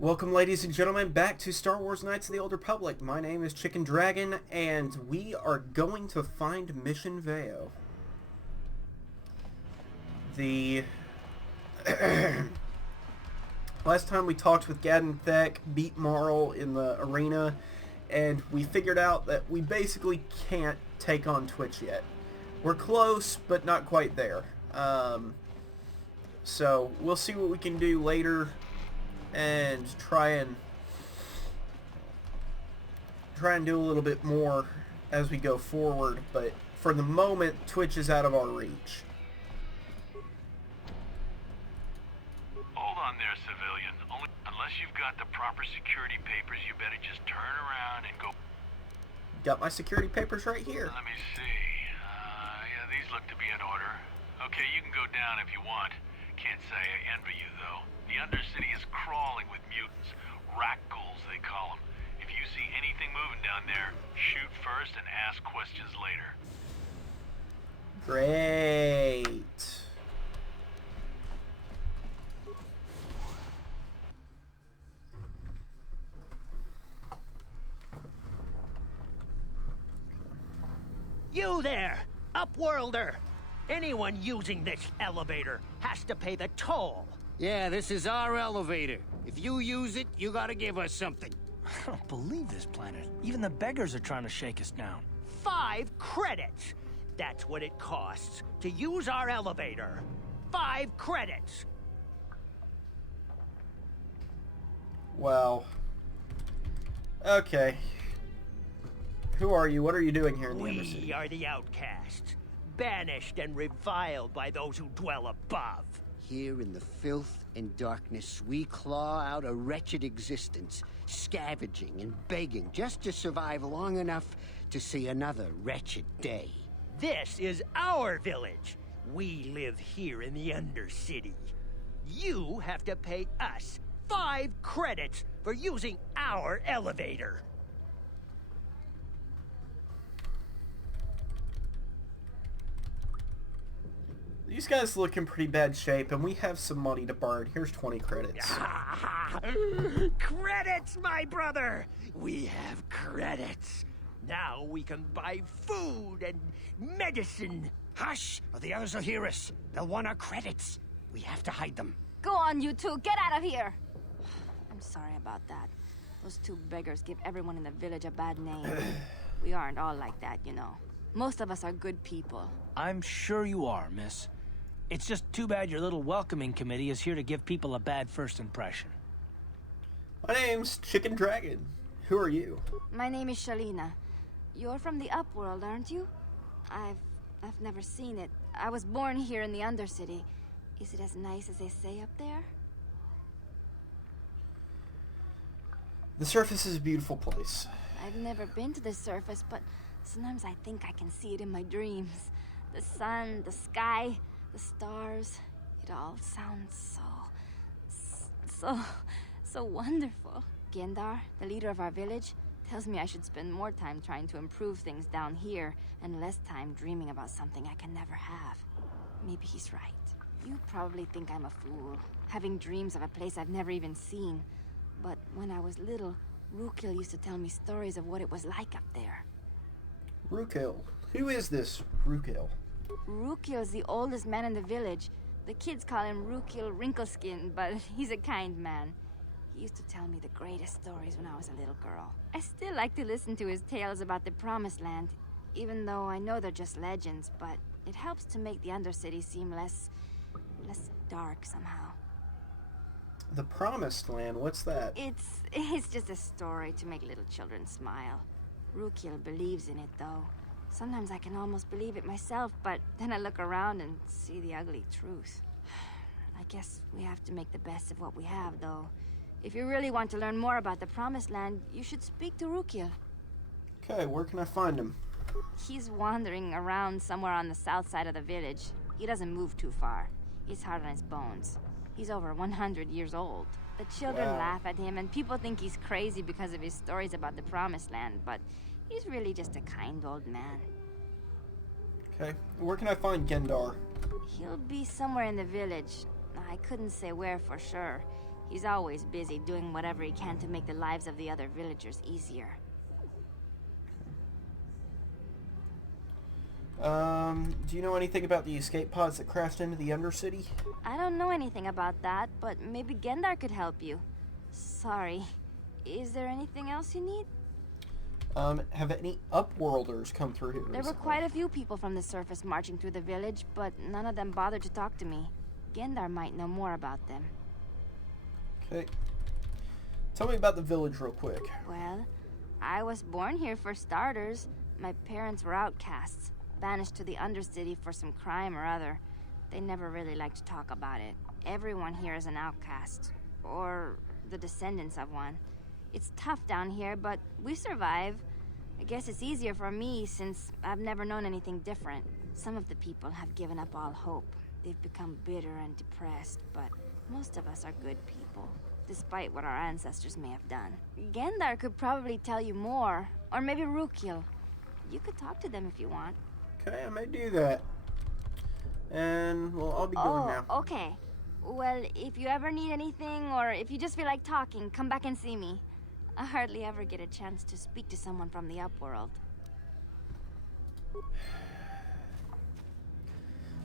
Welcome, ladies and gentlemen, back to Star Wars Knights of the Old Republic. My name is Chicken Dragon, and we are going to find Mission Veo. The last time we talked with Gadden Thek, beat Marl in the arena, and we figured out that we basically can't take on Twitch yet. We're close, but not quite there. So we'll see what we can do later and try and do a little bit more as we go forward, but for the moment Twitch is out of our reach. Hold on there, civilian. Unless you've got the proper security papers, you better just turn around and go. Got my security papers right here. Let me see. Yeah, these look to be in order. Okay, you can go down if you want. Can't say I envy you, though. The Undercity is crawling with mutants. Rat ghouls, they call them. If you see anything moving down there, shoot first and ask questions later. Great. You there, Upworlder! Anyone using this elevator has to pay the toll. Yeah, this is our elevator. If you use it, you gotta give us something. I don't believe this planet. Even the beggars are trying to shake us down. 5 credits! That's what it costs to use our elevator. 5 credits! Well, okay. Who are you? What are you doing here in the Undercity? We are the outcasts, banished and reviled by those who dwell above. Here in the filth and darkness, we claw out a wretched existence, scavenging and begging just to survive long enough to see another wretched day. This is our village. We live here in the Undercity. You have to pay us 5 credits for using our elevator. These guys look in pretty bad shape, and we have some money to burn. Here's 20 credits. Credits, my brother! We have credits. Now we can buy food and medicine. Hush, or the others will hear us. They'll want our credits. We have to hide them. Go on, you two. Get out of here. I'm sorry about that. Those 2 beggars give everyone in the village a bad name. We aren't all like that, you know. Most of us are good people. I'm sure you are, miss. It's just too bad your little welcoming committee is here to give people a bad first impression. My name's Chicken Dragon. Who are you? My name is Shalina. You're from the Upworld, aren't you? I've never seen it. I was born here in the Undercity. Is it as nice as they say up there? The surface is a beautiful place. I've never been to the surface, but sometimes I think I can see it in my dreams. The sun, the sky, the stars. It all sounds so wonderful. Gendar, the leader of our village, tells me I should spend more time trying to improve things down here and less time dreaming about something I can never have. Maybe he's right. You probably think I'm a fool, having dreams of a place I've never even seen. But when I was little, Rukil used to tell me stories of what it was like up there. Rukil. Who is this Rukil? Rukil's the oldest man in the village. The kids call him Rukil Wrinkleskin, but he's a kind man. He used to tell me the greatest stories when I was a little girl. I still like to listen to his tales about the Promised Land, even though I know they're just legends, but it helps to make the Undercity seem less dark somehow. The Promised Land? What's that? It's just a story to make little children smile. Rukil believes in it, though. Sometimes I can almost believe it myself, but then I look around and see the ugly truth. I guess we have to make the best of what we have, though. If you really want to learn more about the Promised Land, you should speak to Rukil. Okay, where can I find him? He's wandering around somewhere on the south side of the village. He doesn't move too far. He's hard on his bones. He's over 100 years old. The children laugh at him, and people think he's crazy because of his stories about the Promised Land, but he's really just a kind old man. Okay, where can I find Gendar? He'll be somewhere in the village. I couldn't say where for sure. He's always busy doing whatever he can to make the lives of the other villagers easier. Do you know anything about the escape pods that crashed into the Undercity? I don't know anything about that, but maybe Gendar could help you. Sorry. Is there anything else you need? Have any Upworlders come through here There were quite a few people from the surface marching through the village, but none of them bothered to talk to me. Gendar might know more about them. Okay. Tell me about the village real quick. Well, I was born here for starters. My parents were outcasts, banished to the Undercity for some crime or other. They never really liked to talk about it. Everyone here is an outcast, or the descendants of one. It's tough down here, but we survive. I guess it's easier for me since I've never known anything different. Some of the people have given up all hope. They've become bitter and depressed, but most of us are good people, despite what our ancestors may have done. Gendar could probably tell you more, or maybe Rukil. You could talk to them if you want. Okay, I may do that. And, well, I'll be going now. Okay. Well, if you ever need anything, or if you just feel like talking, come back and see me. I hardly ever get a chance to speak to someone from the Upworld.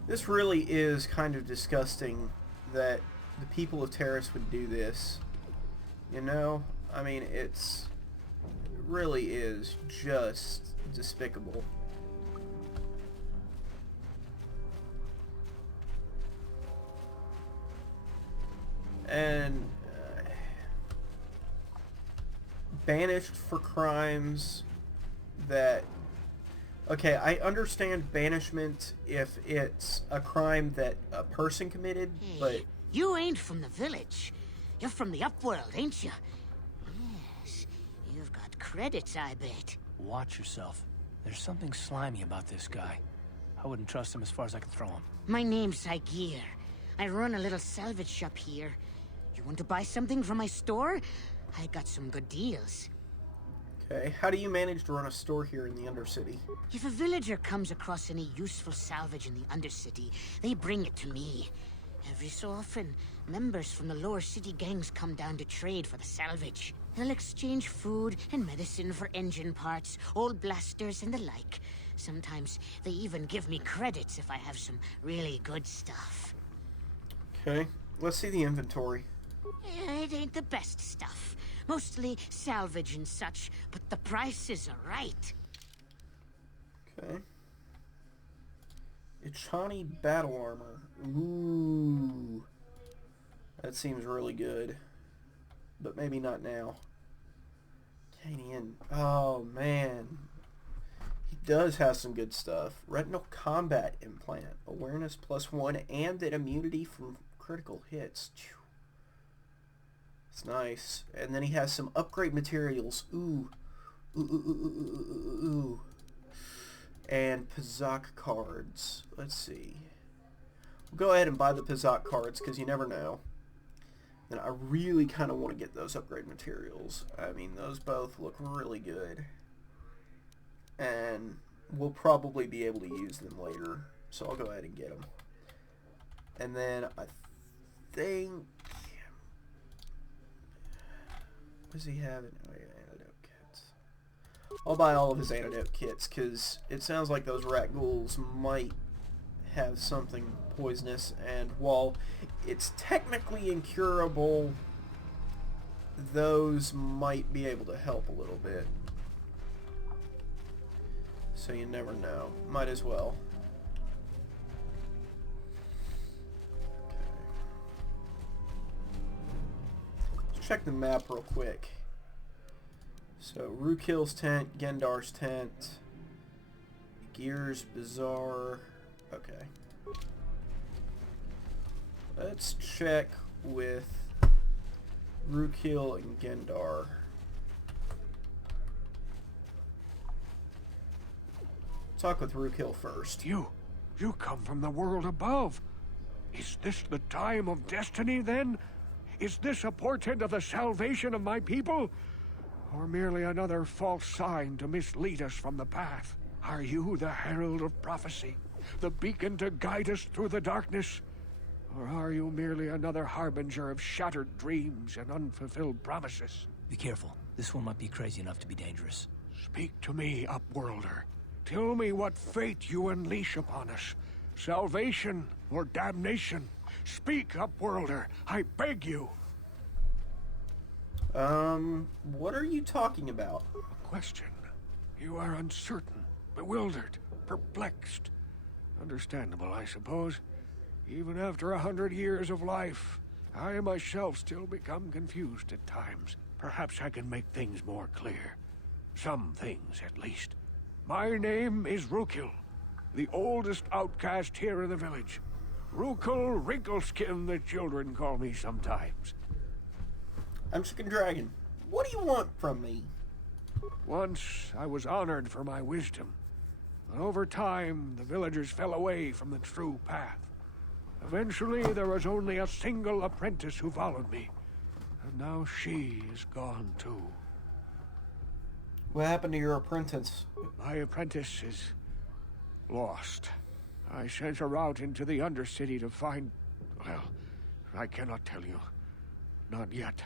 This really is kind of disgusting that the people of Taris would do this. You know? I mean, it really is just despicable. And banished for crimes that... Okay, I understand banishment if it's a crime that a person committed, but... You ain't from the village. You're from the Upworld, ain't you? Yes, you've got credits, I bet. Watch yourself. There's something slimy about this guy. I wouldn't trust him as far as I could throw him. My name's Saigir. I run a little salvage shop here. You want to buy something from my store? I got some good deals. Okay, how do you manage to run a store here in the Undercity? If a villager comes across any useful salvage in the Undercity, they bring it to me. Every so often, members from the lower city gangs come down to trade for the salvage. They'll exchange food and medicine for engine parts, old blasters and the like. Sometimes they even give me credits if I have some really good stuff. Okay, let's see the inventory. It ain't the best stuff. Mostly salvage and such, but the prices are right. Okay. Ichani battle armor. Ooh. That seems really good. But maybe not now. Canian. Oh, man. He does have some good stuff. Retinal combat implant. Awareness +1 and an immunity from critical hits. Phew. It's nice. And then he has some upgrade materials. Ooh. Ooh, ooh, ooh, ooh, ooh, ooh. And Pazak cards. Let's see. We'll go ahead and buy the Pazak cards because you never know. And I really kind of want to get those upgrade materials. I mean, those both look really good. And we'll probably be able to use them later. So I'll go ahead and get them. And then I think... What does he have? Oh, yeah, antidote kits. I'll buy all of his antidote kits because it sounds like those rat ghouls might have something poisonous, and while it's technically incurable, those might be able to help a little bit. So you never know. Might as well. Check the map real quick. So Rukil's tent, Gendar's tent, Gear's Bazaar. Okay. Let's check with Rukil and Gendar. Talk with Rukil first. You come from the world above. Is this the time of destiny then? Is this a portent of the salvation of my people? Or merely another false sign to mislead us from the path? Are you the herald of prophecy? The beacon to guide us through the darkness? Or are you merely another harbinger of shattered dreams and unfulfilled promises? Be careful. This one might be crazy enough to be dangerous. Speak to me, Upworlder. Tell me what fate you unleash upon us. Salvation or damnation? Speak, Upworlder. I beg you. What are you talking about? A question. You are uncertain, bewildered, perplexed. Understandable, I suppose. Even after 100 years of life, I myself still become confused at times. Perhaps I can make things more clear. Some things, at least. My name is Rukil, the oldest outcast here in the village. Rukil Wrinkleskin, the children call me sometimes. I'm Chicken Dragon. What do you want from me? Once, I was honored for my wisdom. But over time, the villagers fell away from the true path. Eventually, there was only a single apprentice who followed me. And now she is gone too. What happened to your apprentice? My apprentice is lost. I sent her out into the Undercity to find... Well, I cannot tell you. Not yet.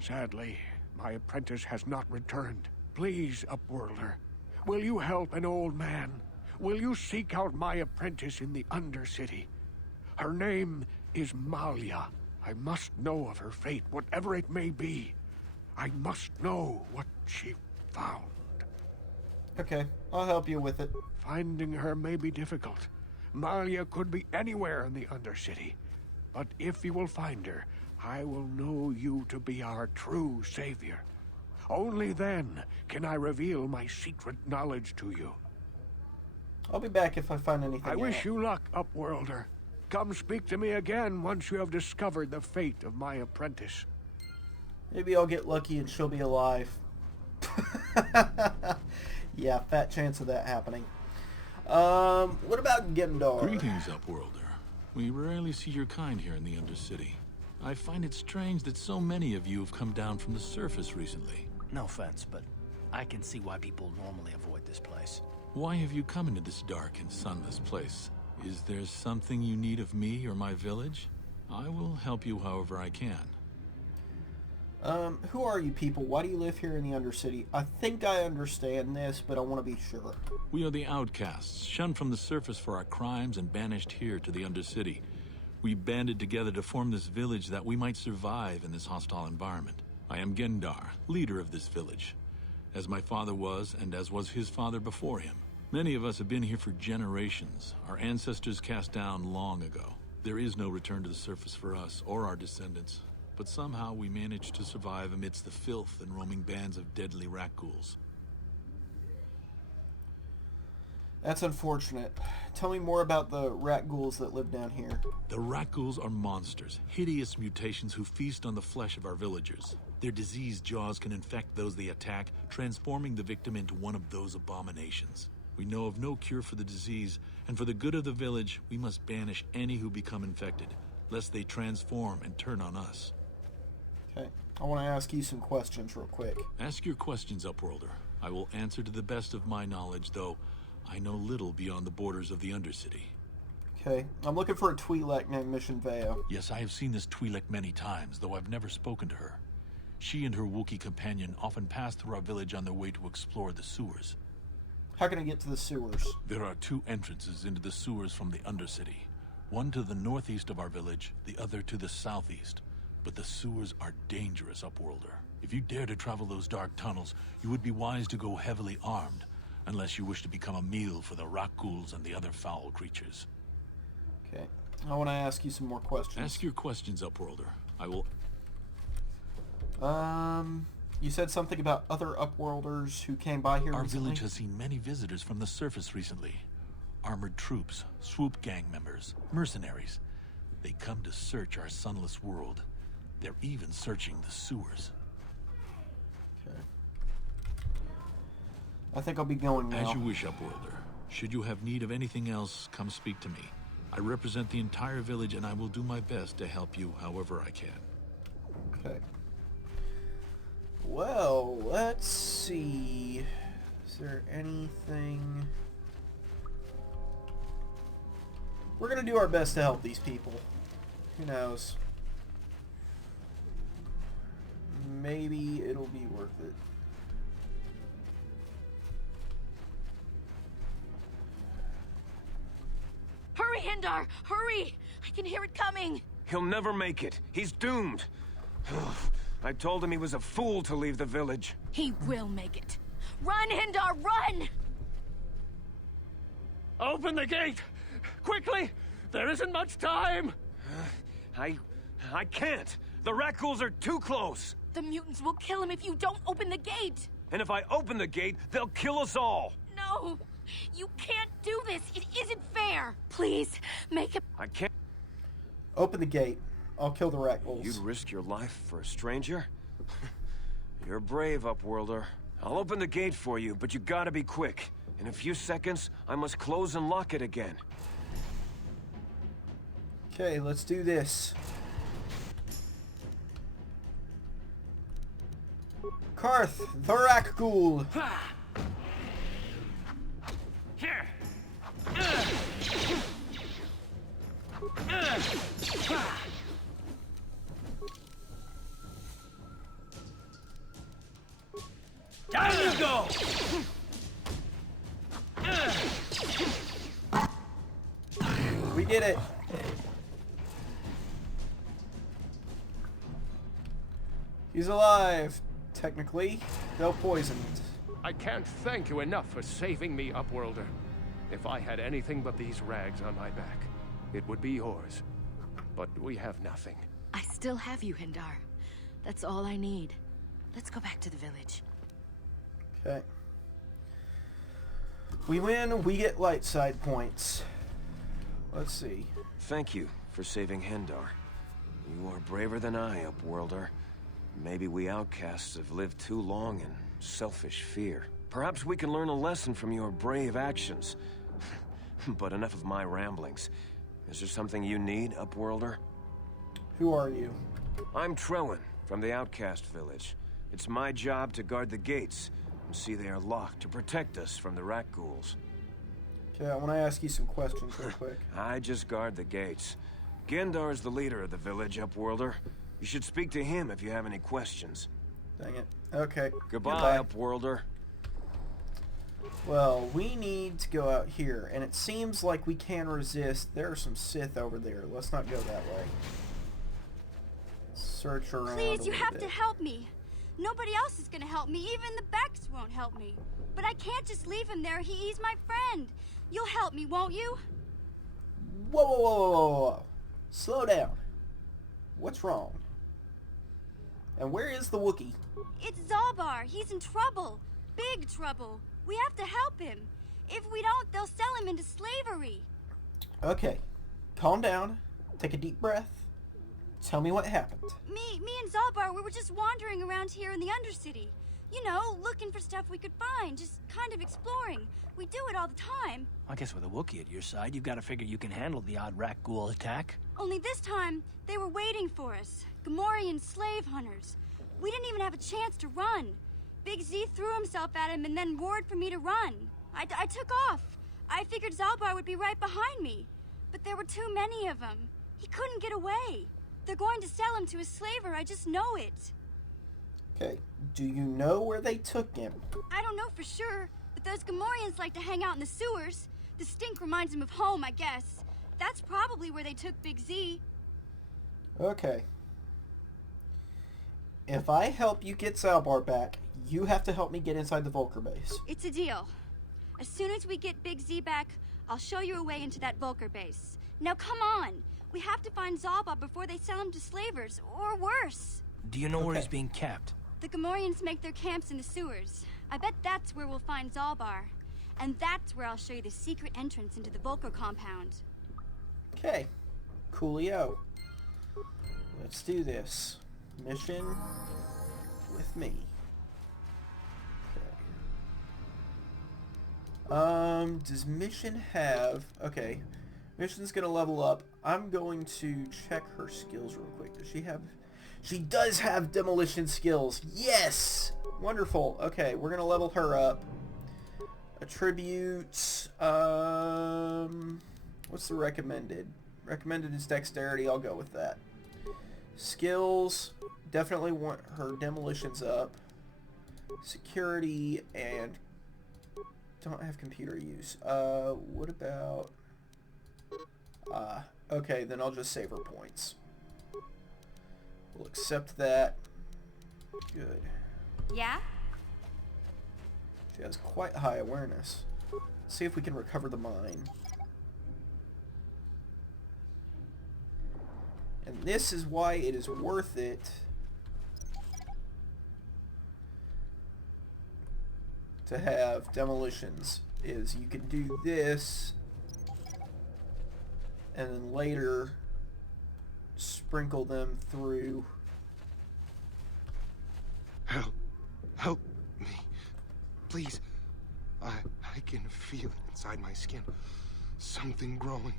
Sadly, my apprentice has not returned. Please, Upworlder, will you help an old man? Will you seek out my apprentice in the Undercity? Her name is Malia. I must know of her fate, whatever it may be. I must know what she found. Okay, I'll help you with it. Finding her may be difficult. Malia could be anywhere in the Undercity. But if you will find her, I will know you to be our true savior. Only then can I reveal my secret knowledge to you. I'll be back if I find anything I out. wish you luck, Upworlder. Come speak to me again once you have discovered the fate of my apprentice. Maybe I'll get lucky and she'll be alive. Yeah, fat chance of that happening. What about Gendar? Greetings, Upworlder. We rarely see your kind here in the Undercity. I find it strange that so many of you have come down from the surface recently. No offense, but I can see why people normally avoid this place. Why have you come into this dark and sunless place? Is there something you need of me or my village? I will help you however I can. Who are you people? Why do you live here in the Undercity? I think I understand this, but I want to be sure. We are the outcasts, shunned from the surface for our crimes and banished here to the Undercity. We banded together to form this village that we might survive in this hostile environment. I am Gendar, leader of this village, as my father was and as was his father before him. Many of us have been here for generations, our ancestors cast down long ago. There is no return to the surface for us or our descendants, but somehow we managed to survive amidst the filth and roaming bands of deadly rat ghouls. That's unfortunate. Tell me more about the rat ghouls that live down here. The rat ghouls are monsters, hideous mutations who feast on the flesh of our villagers. Their diseased jaws can infect those they attack, transforming the victim into one of those abominations. We know of no cure for the disease, and for the good of the village, we must banish any who become infected, lest they transform and turn on us. Okay, I want to ask you some questions real quick. Ask your questions, Upworlder. I will answer to the best of my knowledge, though I know little beyond the borders of the Undercity. Okay, I'm looking for a Twi'lek named Mission Veo. Yes, I have seen this Twi'lek many times, though I've never spoken to her. She and her Wookiee companion often pass through our village on their way to explore the sewers. How can I get to the sewers? There are two entrances into the sewers from the Undercity. One to the northeast of our village, the other to the southeast. But the sewers are dangerous, Upworlder. If you dare to travel those dark tunnels, you would be wise to go heavily armed, unless you wish to become a meal for the rock ghouls and the other foul creatures. Okay, I want to ask you some more questions. Ask your questions, Upworlder. I will... You said something about other Upworlders who came by here Our recently? village has seen many visitors from the surface recently. Armored troops, swoop gang members, mercenaries. They come to search our sunless world. They're even searching the sewers. Okay. I think I'll be going now. As you wish, Upworlder. Should you have need of anything else, come speak to me. I represent the entire village and I will do my best to help you however I can. Okay. Well, let's see. Is there anything... We're gonna do our best to help these people. Who knows? Maybe it'll be worth it. Hurry, Hindar! Hurry! I can hear it coming! He'll never make it. He's doomed. I told him he was a fool to leave the village. He will make it. Run, Hindar, run! Open the gate! Quickly! There isn't much time! I can't. The Rakghouls are too close. The mutants will kill him if you don't open the gate! And if I open the gate, they'll kill us all. No! You can't do this! It isn't fair! Please, make it... I can't. Open the gate. I'll kill the Rakghouls. You'd risk your life for a stranger? You're brave, Upworlder. I'll open the gate for you, but you gotta be quick. In a few seconds, I must close and lock it again. Okay, let's do this. Karth, the Rakghoul. Here! Time to go! We did it. He's alive, technically, though poisoned. I can't thank you enough for saving me, Upworlder. If I had anything but these rags on my back, it would be yours. But we have nothing. I still have you, Hindar. That's all I need. Let's go back to the village. Okay. We win, we get light side points. Let's see. Thank you for saving Hendar. You are braver than I, Upworlder. Maybe we outcasts have lived too long in selfish fear. Perhaps we can learn a lesson from your brave actions. But enough of my ramblings. Is there something you need, Upworlder? Who are you? I'm Trellin, from the Outcast Village. It's my job to guard the gates, and see they are locked to protect us from the Rakghouls. Okay, I want to ask you some questions real quick. I just guard the gates. Gendar's the leader of the village, Upworlder. You should speak to him if you have any questions. Dang it. Okay. Goodbye, Upworlder. Well, we need to go out here, and it seems like we can resist. There are some Sith over there. Let's not go that way. Search around. Please, you have to help me. Nobody else is gonna help me. Even the Becks won't help me. But I can't just leave him there. He's my friend. You'll help me, won't you? Whoa, whoa, whoa, whoa, whoa, whoa. Slow down. What's wrong? And where is the Wookiee? It's Zalbar. He's in trouble. Big trouble. We have to help him. If we don't, they'll sell him into slavery. Okay. Calm down. Take a deep breath. Tell me what happened. Me and Zalbar, we were just wandering around here in the Undercity. You know, looking for stuff we could find, just kind of exploring. We do it all the time. I guess with a Wookiee at your side, you've got to figure you can handle the odd Rakghoul attack. Only this time, they were waiting for us. Gamorrean slave hunters. We didn't even have a chance to run. Big Z threw himself at him and then roared for me to run. I took off. I figured Zalbar would be right behind me. But there were too many of them. He couldn't get away. They're going to sell him to a slaver, I just know it. Okay. Do you know where they took him? I don't know for sure, but those Gamorreans like to hang out in the sewers. The stink reminds them of home, I guess. That's probably where they took Big Z. Okay. If I help you get Zalbar back, you have to help me get inside the Vulcar base. It's a deal. As soon as we get Big Z back, I'll show you a way into that Vulcar base. Now come on! We have to find Zalbar before they sell him to slavers, or worse. Do you know where he's being kept? The Gamorreans make their camps in the sewers. I bet that's where we'll find Zalbar. And that's where I'll show you the secret entrance into the Vulcar compound. Okay. Coolio. Let's do this. Mission with me. Okay. Does mission have... Okay. Mission's gonna level up. I'm going to check her skills real quick. Does she have... She does have demolition skills. Yes! Wonderful. Okay, we're gonna level her up. Attributes. What's the recommended? Recommended is dexterity. I'll go with that. Skills, definitely want her demolitions up. Security, and don't have computer use. What about... okay, then I'll just save her points. We'll accept that. Good. Yeah? She has quite high awareness. Let's see if we can recover the mine. And this is why it is worth it to have demolitions, is you can do this and then later sprinkle them through. Help me. Please. I can feel it inside my skin. Something growing.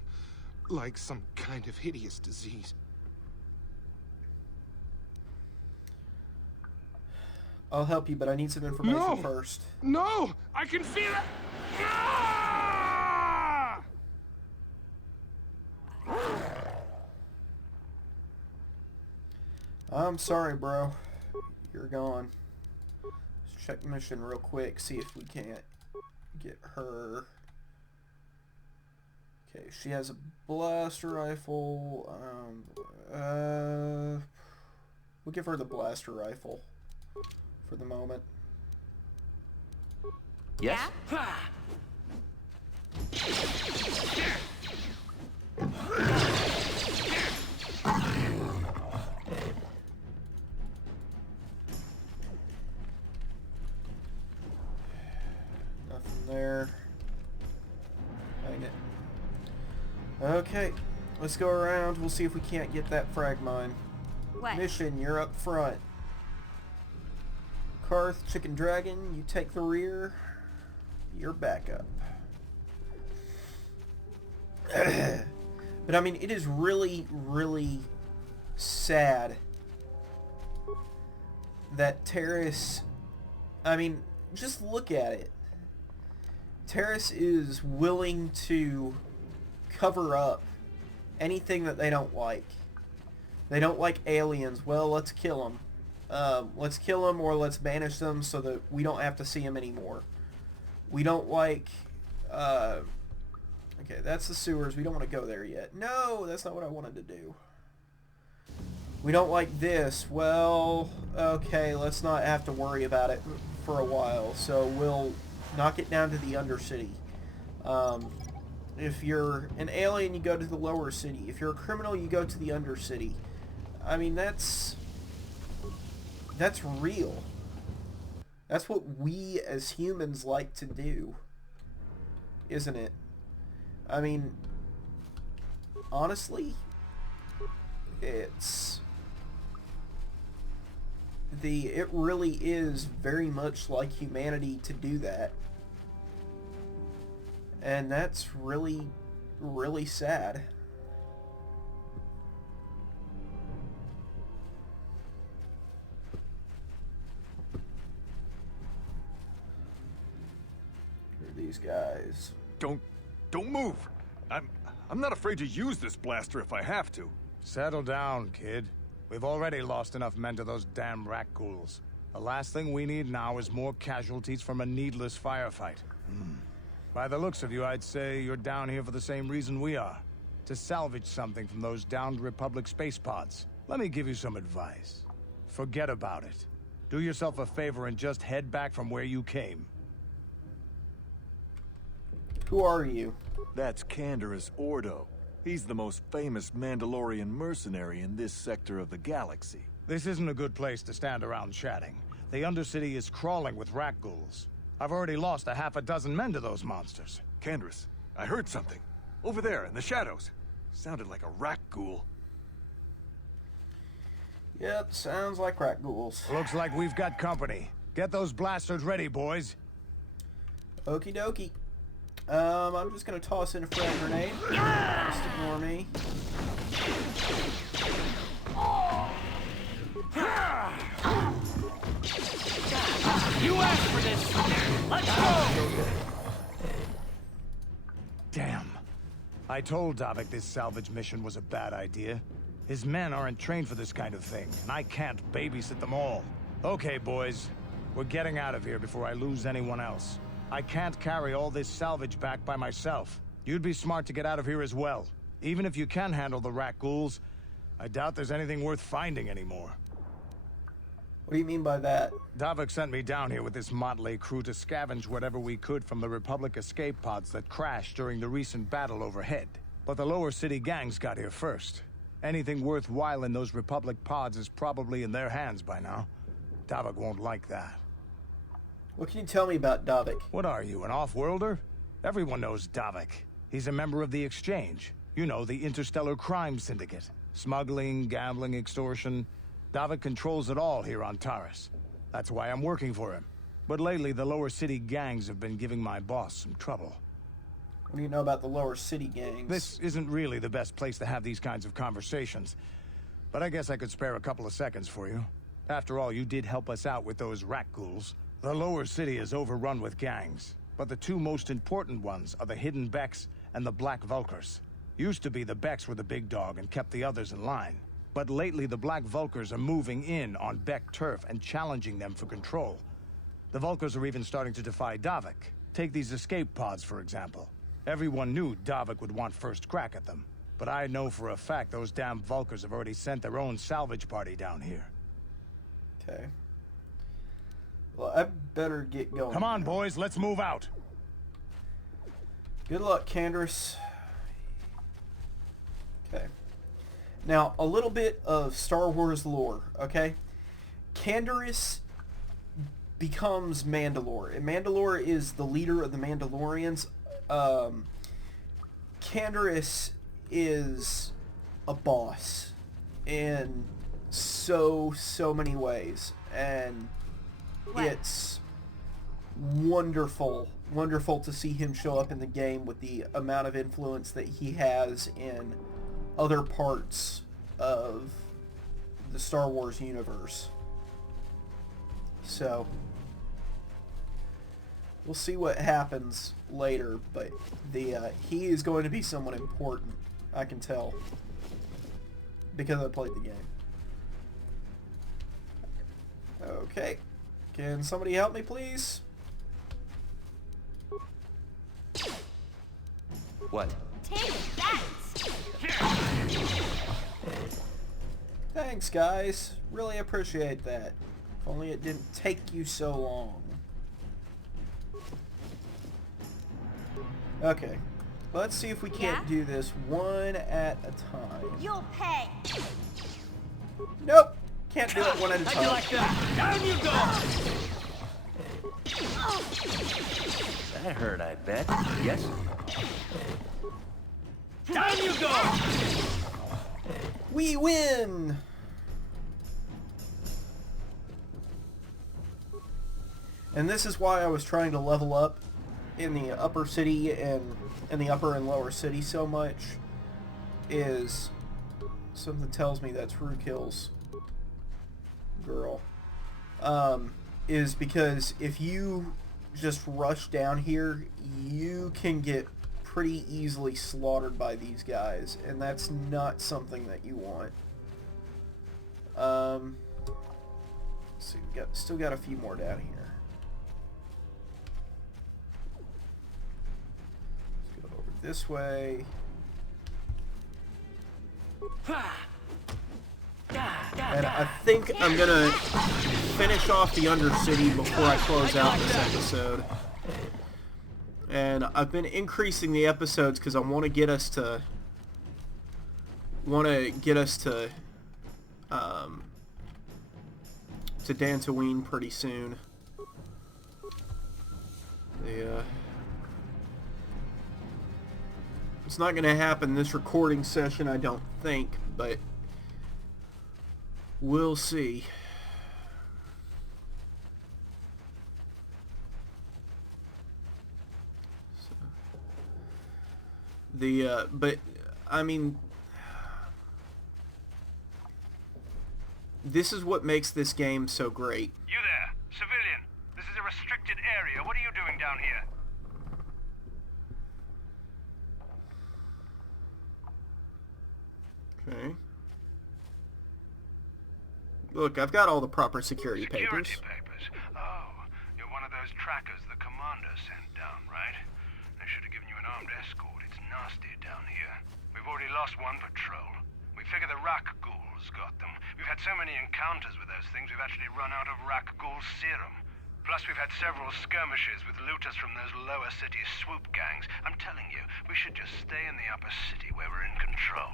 Like some kind of hideous disease. I'll help you, but I need some information first. No! I can feel it! Ah! I'm sorry, bro. You're gone. Let's check mission real quick, see if we can't get her. Okay, she has a blaster rifle. We'll give her the blaster rifle for the moment. Yes? Yeah? Nothing there. Dang it. Okay, let's go around. We'll see if we can't get that frag mine. What? Mission, you're up front. Karth, Chicken Dragon, you take the rear. You're back up. But I mean, it is really, really sad that Taris, I mean, just look at it. Taris is willing to cover up anything that they don't like. They don't like aliens. Well, let's kill them. Let's kill them or let's banish them so that we don't have to see them anymore. We don't like... okay, that's the sewers. We don't want to go there yet. No, that's not what I wanted to do. We don't like this. Well, okay, let's not have to worry about it for a while. So we'll knock it down to the Undercity. If you're an alien, you go to the lower city. If you're a criminal, you go to the Undercity. I mean, that's real. That's what we as humans like to do, isn't it? I mean, honestly, it really is very much like humanity to do that. And that's really, really sad. Who are these guys? Don't move. I'm not afraid to use this blaster if I have to. Settle down, kid. We've already lost enough men to those damn rat ghouls. The last thing we need now is more casualties from a needless firefight. By the looks of you, I'd say you're down here for the same reason we are. To salvage something from those downed Republic space pods. Let me give you some advice. Forget about it. Do yourself a favor and just head back from where you came. Who are you? That's Canderous Ordo. He's the most famous Mandalorian mercenary in this sector of the galaxy. This isn't a good place to stand around chatting. The Undercity is crawling with rat ghouls. I've already lost a half a dozen men to those monsters. Canderous, I heard something. Over there, in the shadows. Sounded like a rat ghoul. Yep, sounds like rat ghouls. Looks like we've got company. Get those blasters ready, boys. Okie dokie. I'm just gonna toss in a frag grenade. Just ignore me. You asked for this. Let's go. Damn. I told Davik this salvage mission was a bad idea. His men aren't trained for this kind of thing, and I can't babysit them all. Okay, boys. We're getting out of here before I lose anyone else. I can't carry all this salvage back by myself. You'd be smart to get out of here as well. Even if you can handle the rat ghouls, I doubt there's anything worth finding anymore. What do you mean by that? Davik sent me down here with this motley crew to scavenge whatever we could from the Republic escape pods that crashed during the recent battle overhead. But the lower city gangs got here first. Anything worthwhile in those Republic pods is probably in their hands by now. Davik won't like that. What can you tell me about Davik? What are you, an off-worlder? Everyone knows Davik. He's a member of the Exchange. You know, the interstellar crime syndicate. Smuggling, gambling, extortion. Davik controls it all here on Taris. That's why I'm working for him. But lately, the lower city gangs have been giving my boss some trouble. What do you know about the lower city gangs? This isn't really the best place to have these kinds of conversations. But I guess I could spare a couple of seconds for you. After all, you did help us out with those rat ghouls. The lower city is overrun with gangs. But the two most important ones are the Hidden Becks and the Black Vulkars. Used to be the Becks were the big dog and kept the others in line. But lately the Black Vulkars are moving in on Beck turf and challenging them for control. The Vulkars are even starting to defy Davik. Take these escape pods, for example. Everyone knew Davik would want first crack at them. But I know for a fact those damn Vulkars have already sent their own salvage party down here. Okay. Well, I better get going. Come on, boys, let's move out. Good luck, Taris. Okay. Now, a little bit of Star Wars lore, okay? Taris becomes Mandalore, and Mandalore is the leader of the Mandalorians. Taris is a boss in so many ways, and it's wonderful to see him show up in the game with the amount of influence that he has in other parts of the Star Wars universe. So we'll see what happens later, but he is going to be someone important, I can tell, because I played the game. Okay, can somebody help me, please? What? Take that! Thanks, guys. Really appreciate that. If only it didn't take you so long. Okay. Let's see if we can't do this one at a time. You'll pay! Nope! Can't do it one at a time. How'd you like that? Down you go! That hurt, I bet. Yes? Down you go! We win! And this is why I was trying to level up in the upper city and in the upper and lower city so much, is something tells me that's Rookill's girl. Is because if you just rush down here, you can get pretty easily slaughtered by these guys, and that's not something that you want. Let's see, we still got a few more down here. Let's go over this way. And I think I'm gonna finish off the Undercity before I close out this episode. And I've been increasing the episodes because I want to get us to Dantooine pretty soon. It's not going to happen this recording session, I don't think, but we'll see. But I mean, this is what makes this game so great. You there, civilian. This is a restricted area. What are you doing down here? Okay. Look, I've got all the proper security papers. Papers? Oh, you're one of those trackers the commander sent down, right? They should have given you an armed escort. It's nasty down here. We've already lost one patrol. We figure the Rak ghouls got them. We've had so many encounters with those things, we've actually run out of Rak ghoul serum. Plus, we've had several skirmishes with looters from those lower city swoop gangs. I'm telling you, we should just stay in the upper city where we're in control.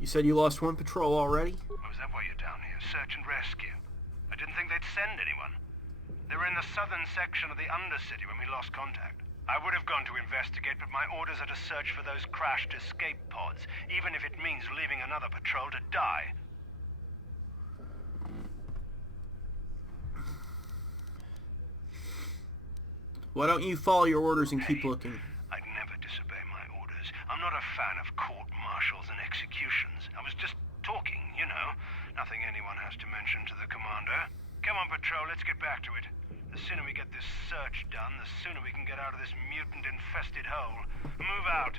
You said you lost one patrol already? Oh, is that why you're down here? Search and rescue? I didn't think they'd send anyone. They were in the southern section of the Undercity when we lost contact. I would have gone to investigate, but my orders are to search for those crashed escape pods, even if it means leaving another patrol to die. Why don't you follow your orders and keep looking? I'd never disobey my orders. I'm not a fan of court-martials and executions. I was just talking, you know. Nothing anyone has to mention to the commander. Come on, Patrol, let's get back to it. The sooner we get this search done, the sooner we can get out of this mutant-infested hole. Move out.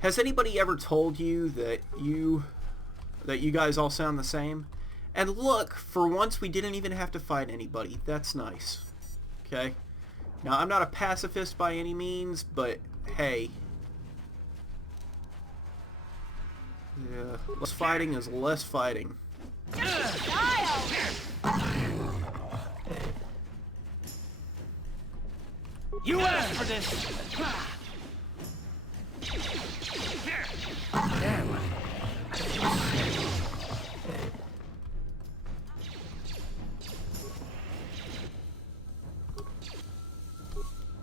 Has anybody ever told you that you guys all sound the same? And look, for once we didn't even have to fight anybody. That's nice. Okay? Now, I'm not a pacifist by any means, but hey. Yeah, less fighting is less fighting. You asked for this! Damn.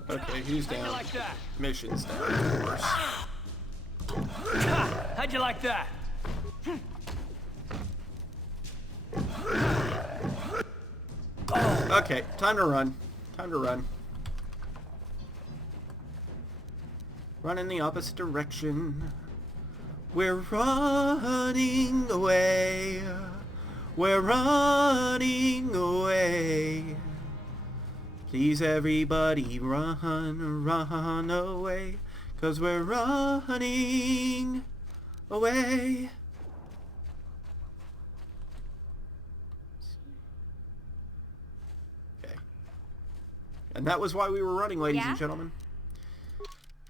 Okay, who's down? How'd you like that? Mission's down, of course. How'd you like that? Okay, time to run. Time to run. Run in the opposite direction. We're running away. We're running away. Please everybody run, run away. 'Cause we're running away. Okay. And that was why we were running, ladies and gentlemen.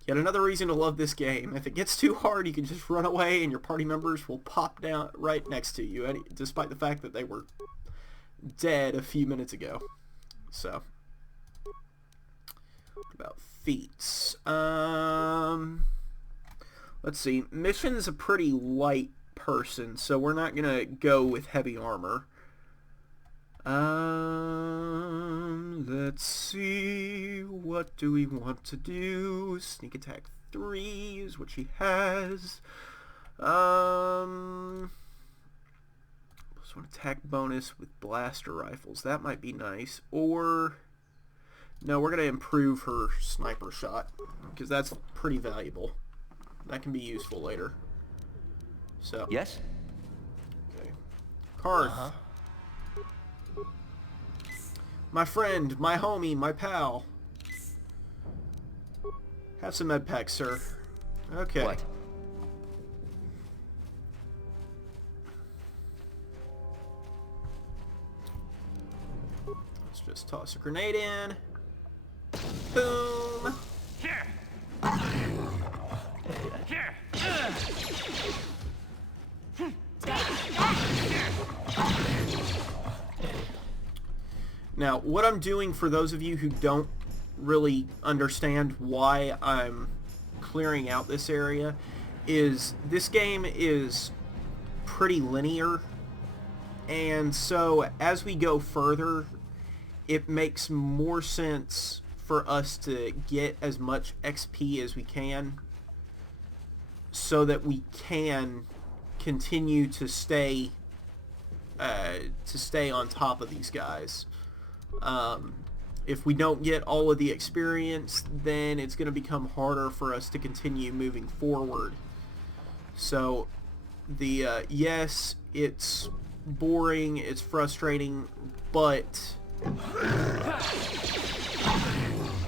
Yet another reason to love this game. If it gets too hard, you can just run away and your party members will pop down right next to you, despite the fact that they were dead a few minutes ago. So, what about feats? Let's see. Mission's a pretty light person, so we're not going to go with heavy armor. Let's see, what do we want to do? Sneak attack 3 is what she has. Plus 1 attack bonus with blaster rifles. That might be nice. Or, no, we're going to improve her sniper shot, because that's pretty valuable. That can be useful later. So. Yes? Okay. Karth. My friend, my homie, my pal. Have some med packs, sir. Okay. What? Let's just toss a grenade in. Boom. Here. Here. Now, what I'm doing for those of you who don't really understand why I'm clearing out this area is this game is pretty linear, and so as we go further, it makes more sense for us to get as much XP as we can so that we can continue to stay on top of these guys. If we don't get all of the experience, then it's going to become harder for us to continue moving forward. So, yes, it's boring, it's frustrating, but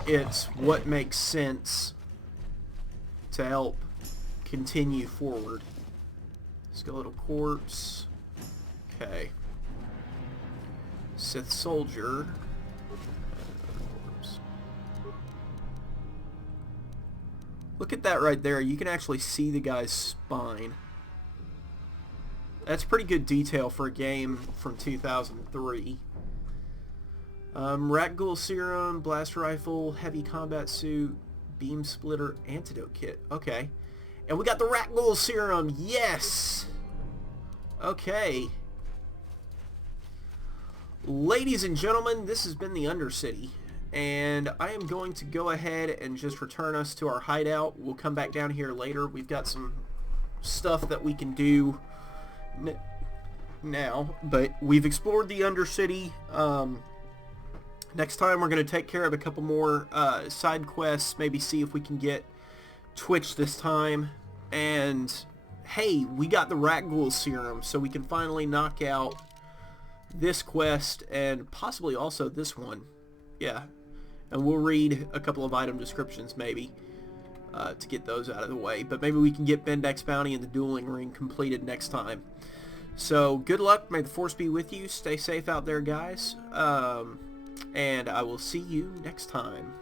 it's what makes sense to help continue forward. Skeletal corpse. Okay. Sith soldier. Look at that right there. You can actually see the guy's spine. That's pretty good detail for a game from 2003. Rat Ghoul Serum, Blast Rifle, Heavy Combat Suit, Beam Splitter, Antidote Kit. Okay. And we got the Rat Ghoul Serum. Yes! Okay. Ladies and gentlemen, this has been the Undercity. And I am going to go ahead and just return us to our hideout. We'll come back down here later. We've got some stuff that we can do now. But we've explored the Undercity. Next time we're going to take care of a couple more side quests. Maybe see if we can get Twitch this time. And hey, we got the Rat Ghoul Serum. So we can finally knock out this quest and possibly also this one. Yeah. And we'll read a couple of item descriptions maybe to get those out of the way. But maybe we can get Bendek's Bounty and the Dueling Ring completed next time. So good luck. May the Force be with you. Stay safe out there, guys. And I will see you next time.